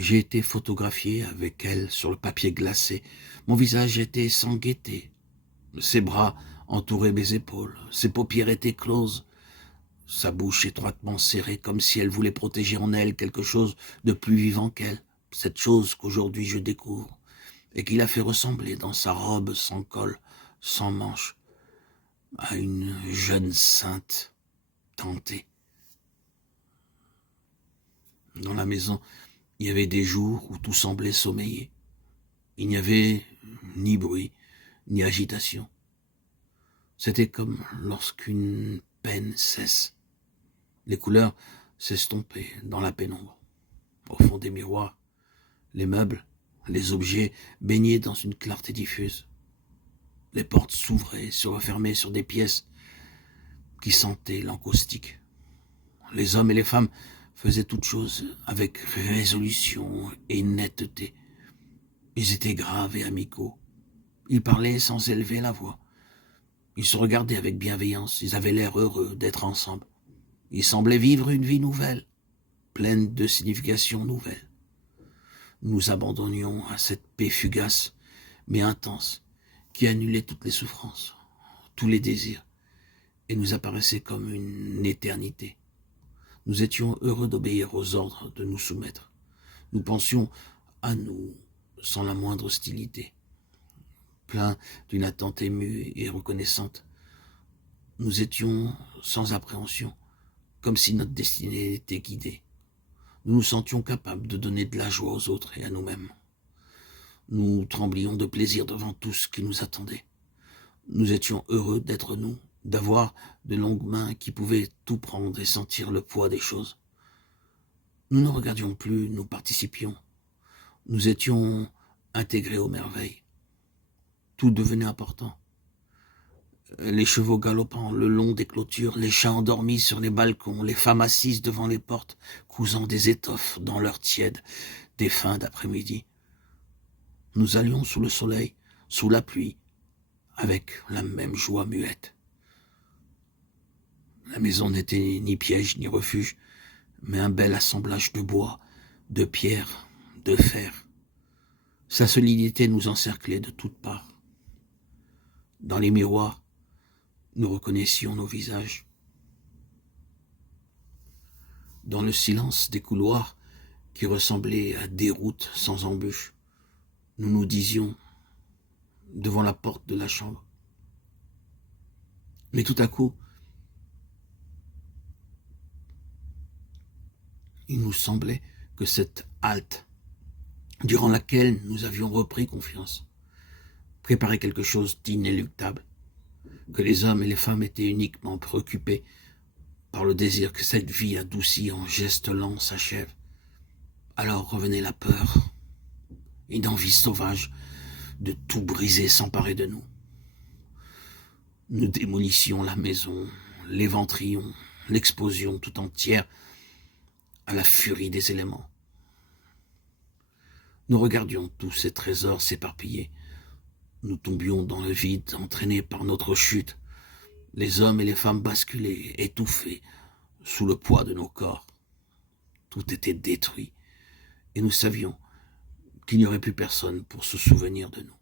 J'ai été photographié avec elle sur le papier glacé. Mon visage était sans gaieté. Ses bras entouraient mes épaules. Ses paupières étaient closes. Sa bouche étroitement serrée, comme si elle voulait protéger en elle quelque chose de plus vivant qu'elle. Cette chose qu'aujourd'hui je découvre, et qui l'a fait ressembler dans sa robe sans col, sans manches, à une jeune sainte tentée. Dans la maison, il y avait des jours où tout semblait sommeiller. Il n'y avait ni bruit, ni agitation. C'était comme lorsqu'une peine cesse. Les couleurs s'estompaient dans la pénombre. Au fond des miroirs, les meubles, les objets baignaient dans une clarté diffuse. Les portes s'ouvraient et se refermaient sur des pièces qui sentaient l'encaustique. Les hommes et les femmes faisaient toutes choses avec résolution et netteté. Ils étaient graves et amicaux. Ils parlaient sans élever la voix. Ils se regardaient avec bienveillance. Ils avaient l'air heureux d'être ensemble. Ils semblaient vivre une vie nouvelle, pleine de significations nouvelles. Nous abandonnions à cette paix fugace, mais intense, qui annulait toutes les souffrances, tous les désirs, et nous apparaissait comme une éternité. Nous étions heureux d'obéir aux ordres, de nous soumettre. Nous pensions à nous sans la moindre hostilité. Pleins d'une attente émue et reconnaissante, nous étions sans appréhension, comme si notre destinée était guidée. Nous nous sentions capables de donner de la joie aux autres et à nous-mêmes. Nous tremblions de plaisir devant tout ce qui nous attendait. Nous étions heureux d'être nous, d'avoir de longues mains qui pouvaient tout prendre et sentir le poids des choses. Nous ne regardions plus, nous participions. Nous étions intégrés aux merveilles. Tout devenait important. Les chevaux galopant le long des clôtures, les chats endormis sur les balcons, les femmes assises devant les portes, cousant des étoffes dans l'air tiède des fins d'après-midi. Nous allions sous le soleil, sous la pluie, avec la même joie muette. La maison n'était ni piège ni refuge, mais un bel assemblage de bois, de pierre, de fer. Sa solidité nous encerclait de toutes parts. Dans les miroirs, nous reconnaissions nos visages. Dans le silence des couloirs qui ressemblaient à des routes sans embûches, nous nous disions devant la porte de la chambre. Mais tout à coup, il nous semblait que cette halte, durant laquelle nous avions repris confiance, préparait quelque chose d'inéluctable, que les hommes et les femmes étaient uniquement préoccupés par le désir que cette vie adoucie en gestes lents s'achève. Alors revenait la peur, une envie sauvage de tout briser, s'emparer de nous. Nous démolissions la maison, l'éventrions, l'exposions tout entière à la furie des éléments. Nous regardions tous ces trésors s'éparpiller. Nous tombions dans le vide, entraînés par notre chute. Les hommes et les femmes basculaient, étouffés, sous le poids de nos corps. Tout était détruit, et nous savions qu'il n'y aurait plus personne pour se souvenir de nous.